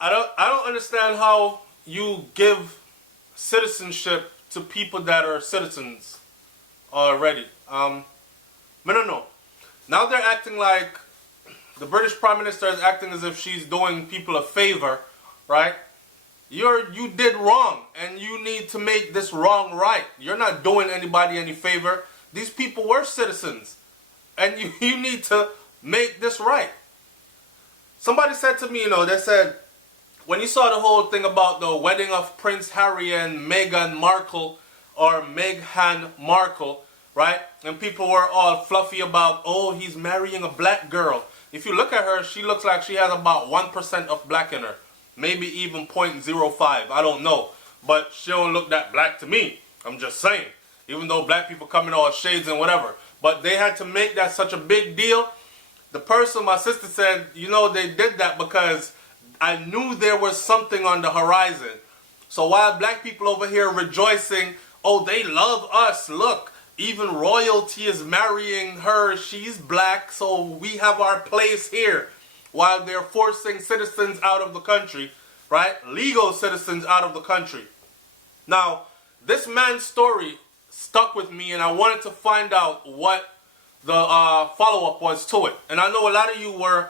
I don't understand how you give citizenship to people that are citizens already. I don't know. Now they're acting like the British Prime Minister is acting as if she's doing people a favor, right? You did wrong, and you need to make this wrong right. You're not doing anybody any favor. These people were citizens, and you need to make this right. Somebody said to me, they said, when you saw the whole thing about the wedding of Prince Harry and Meghan Markle, or Meghan Markle, right? And people were all fluffy about, oh, he's marrying a black girl. If you look at her, she looks like she has about 1% of black in her. Maybe even 0.05. I don't know. But she don't look that black to me. I'm just saying. Even though black people come in all shades and whatever. But they had to make that such a big deal. The person, my sister said, they did that because I knew there was something on the horizon. So while black people over here rejoicing, oh, they love us. Look, even royalty is marrying her. She's black, so we have our place here. While they're forcing citizens out of the country, right? Legal citizens out of the country. Now, this man's story stuck with me, and I wanted to find out what the follow-up was to it. And I know a lot of you were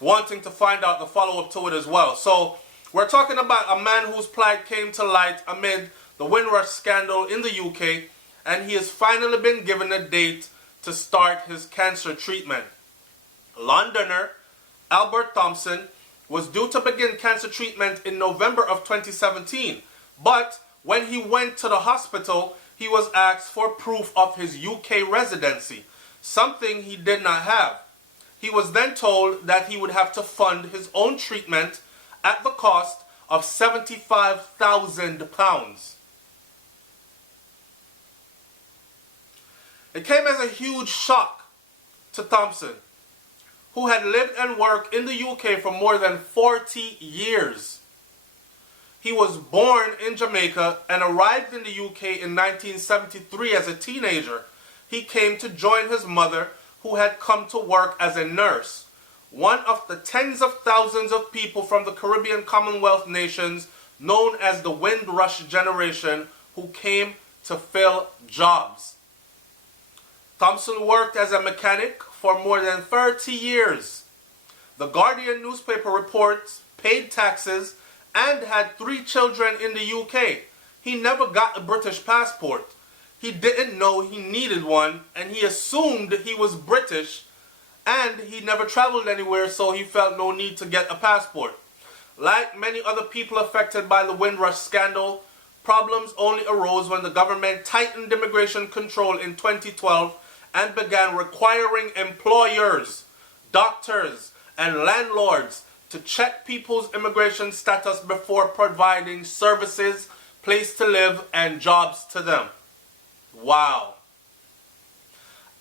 wanting to find out the follow-up to it as well. So, we're talking about a man whose plight came to light amid the WindRush scandal in the UK, and he has finally been given a date to start his cancer treatment. Londoner Albert Thompson was due to begin cancer treatment in November of 2017, but when he went to the hospital, he was asked for proof of his UK residency, something he did not have. He was then told that he would have to fund his own treatment at the cost of £75,000. It came as a huge shock to Thompson, who had lived and worked in the UK for more than 40 years. He was born in Jamaica and arrived in the UK in 1973 as a teenager. He came to join his mother, who had come to work as a nurse, one of the tens of thousands of people from the Caribbean Commonwealth nations known as the WindRush generation who came to fill jobs. Thompson worked as a mechanic for more than 30 years. The Guardian newspaper reports paid taxes and had 3 children in the UK. He never got a British passport. He didn't know he needed one, and he assumed he was British, and he never traveled anywhere, so he felt no need to get a passport. Like many other people affected by the WindRush scandal, problems only arose when the government tightened immigration control in 2012 and began requiring employers, doctors, and landlords to check people's immigration status before providing services, place to live, and jobs to them. Wow.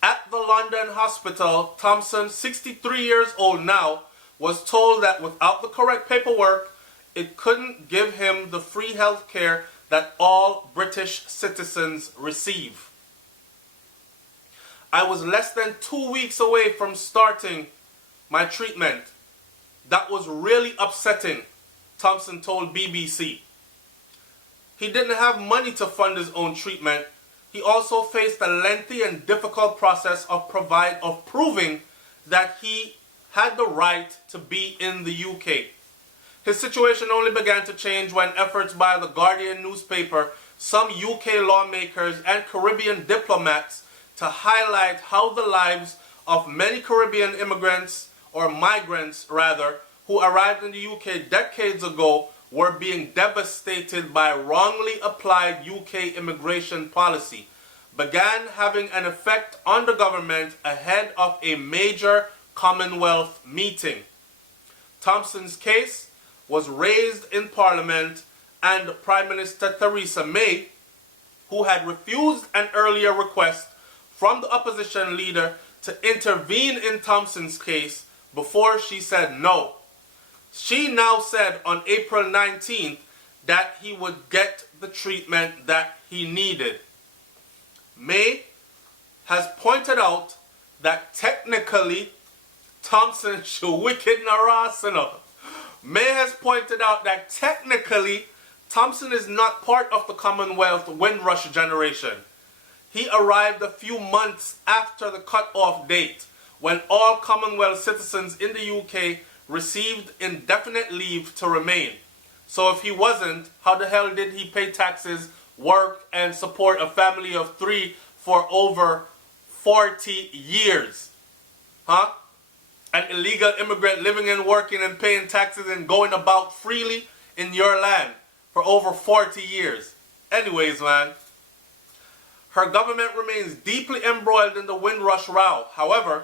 At the London hospital, Thompson, 63 years old now, was told that without the correct paperwork, it couldn't give him the free health care that all British citizens receive. I was less than 2 weeks away from starting my treatment. That was really upsetting, Thompson told BBC. He didn't have money to fund his own treatment. He also faced a lengthy and difficult process of proving that he had the right to be in the UK. His situation only began to change when efforts by the Guardian newspaper, some UK lawmakers, and Caribbean diplomats to highlight how the lives of many Caribbean immigrants, or migrants rather, who arrived in the UK decades ago were being devastated by wrongly applied UK immigration policy, began having an effect on the government ahead of a major Commonwealth meeting. Thompson's case was raised in Parliament, and Prime Minister Theresa May, who had refused an earlier request from the opposition leader to intervene in Thompson's case before she said no. She now said on April 19th that he would get the treatment that he needed. May has pointed out that technically Thompson should wicked Narasana May has pointed out that technically Thompson is not part of the Commonwealth WindRush generation. He arrived a few months after the cutoff date, when all Commonwealth citizens in the UK received indefinite leave to remain. So if he wasn't, how the hell did he pay taxes, work, and support a family of 3 for over 40 years? Huh? An illegal immigrant living and working and paying taxes and going about freely in your land for over 40 years. Anyways, man, her government remains deeply embroiled in the WindRush row. However,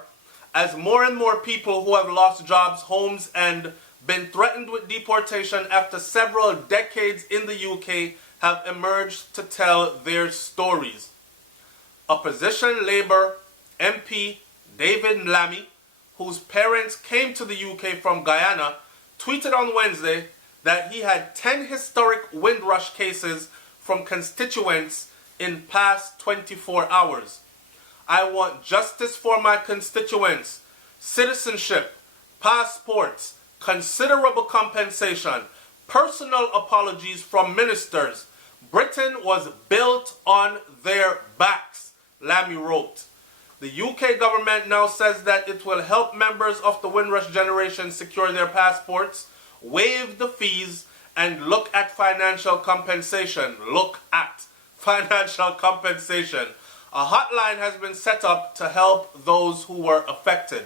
as more and more people who have lost jobs, homes, and been threatened with deportation after several decades in the UK have emerged to tell their stories. Opposition Labour MP David Lammy, whose parents came to the UK from Guyana, tweeted on Wednesday that he had 10 historic WindRush cases from constituents in past 24 hours. I want justice for my constituents, citizenship, passports, considerable compensation, personal apologies from ministers. Britain was built on their backs, Lammy wrote. The UK government now says that it will help members of the WindRush generation secure their passports, waive the fees, and look at financial compensation. Look at financial compensation. A hotline has been set up to help those who were affected.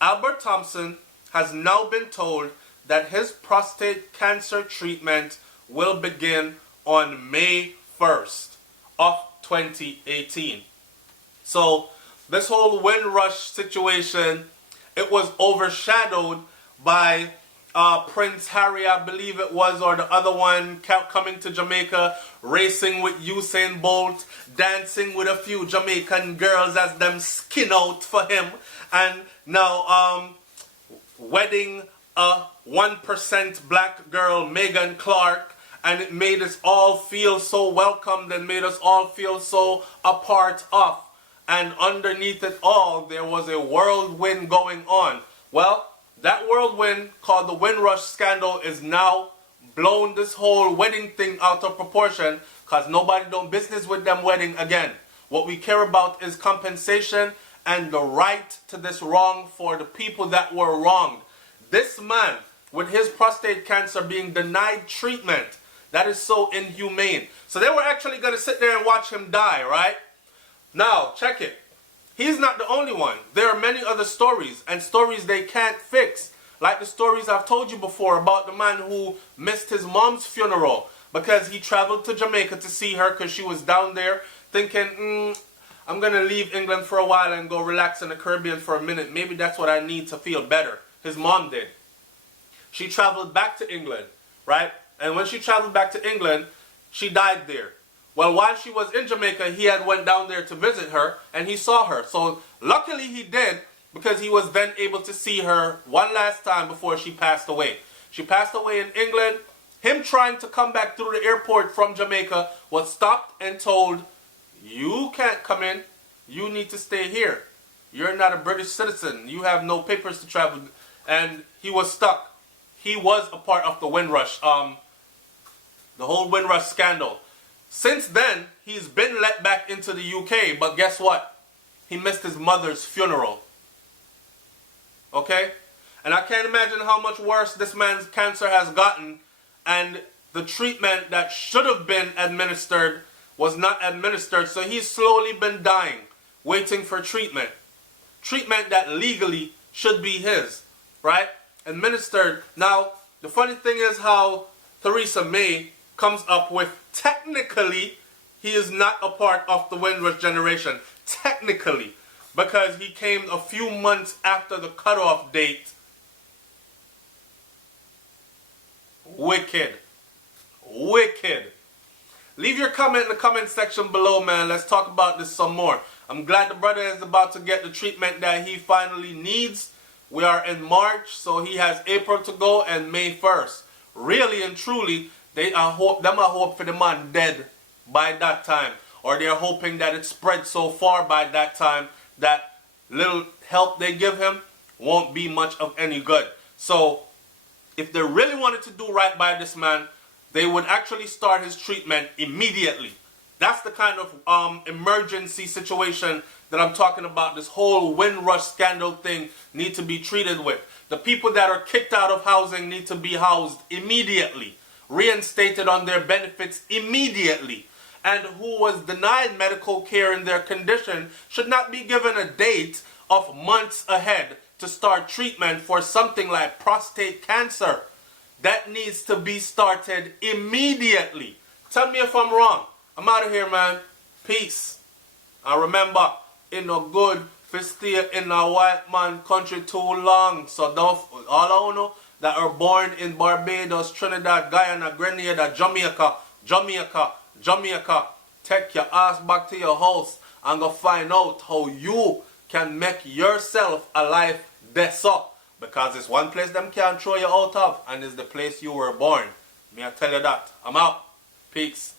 Albert Thompson has now been told that his prostate cancer treatment will begin on May 1st of 2018. So this whole WindRush situation, it was overshadowed by Prince Harry, I believe it was, or the other one, coming to Jamaica, racing with Usain Bolt, dancing with a few Jamaican girls as them skin out for him, and now wedding a 1% black girl, Megan Clark, and it made us all feel so welcomed and made us all feel so a part of. And underneath it all, there was a whirlwind going on. Well, that whirlwind called the WindRush scandal is now blown this whole wedding thing out of proportion, because nobody don't business with them wedding again. What we care about is compensation and the right to this wrong for the people that were wronged. This man, with his prostate cancer being denied treatment, that is so inhumane. So they were actually going to sit there and watch him die, right? Now, check it. He's not the only one. There are many other stories, and stories they can't fix. Like the stories I've told you before about the man who missed his funeral because he traveled to Jamaica to see her because she was down there thinking, I'm going to leave England for a while and go relax in the Caribbean for a minute. Maybe that's what I need to feel better. His mom did. She traveled back to England, right? And when she traveled back to England, she died there. Well, while she was in Jamaica, he had went down there to visit her, and he saw her. So luckily he did, because he was then able to see her one last time before she passed away. She passed away in England. Him trying to come back through the airport from Jamaica was stopped and told, you can't come in. You need to stay here. You're not a British citizen. You have no papers to travel. And he was stuck. He was a part of the WindRush, the whole WindRush scandal. Since then, he's been let back into the UK, but guess what? He missed his mother's funeral. Okay? And I can't imagine how much worse this man's cancer has gotten, and the treatment that should have been administered was not administered, so he's slowly been dying, waiting for treatment. Treatment that legally should be his, right? Administered. Now, the funny thing is how Theresa May comes up with, technically, he is not a part of the WindRush generation. Technically. Because he came a few months after the cutoff date. Wicked. Wicked. Leave your comment in the comment section below, man. Let's talk about this some more. I'm glad the brother is about to get the treatment that he finally needs. We are in March, so he has April to go and May 1st. Really and truly, them are hope for the man dead by that time. Or they're hoping that it spread so far by that time that little help they give him won't be much of any good. So, if they really wanted to do right by this man, they would actually start his treatment immediately. That's the kind of emergency situation that I'm talking about. This whole WindRush scandal thing need to be treated with. The people that are kicked out of housing need to be housed immediately, reinstated on their benefits immediately. And who was denied medical care in their condition should not be given a date of months ahead to start treatment for something like prostate cancer. That needs to be started immediately. Tell me if I'm wrong. I'm out of here, man. Peace. And remember, it's no good to stay in a white man country too long. So don't, all I know that are born in Barbados, Trinidad, Guyana, Grenada, Jamaica, take your ass back to your house and go find out how you can make yourself a life better. Because it's one place them can't throw you out of, and it's the place you were born. May I tell you that. I'm out. Peace.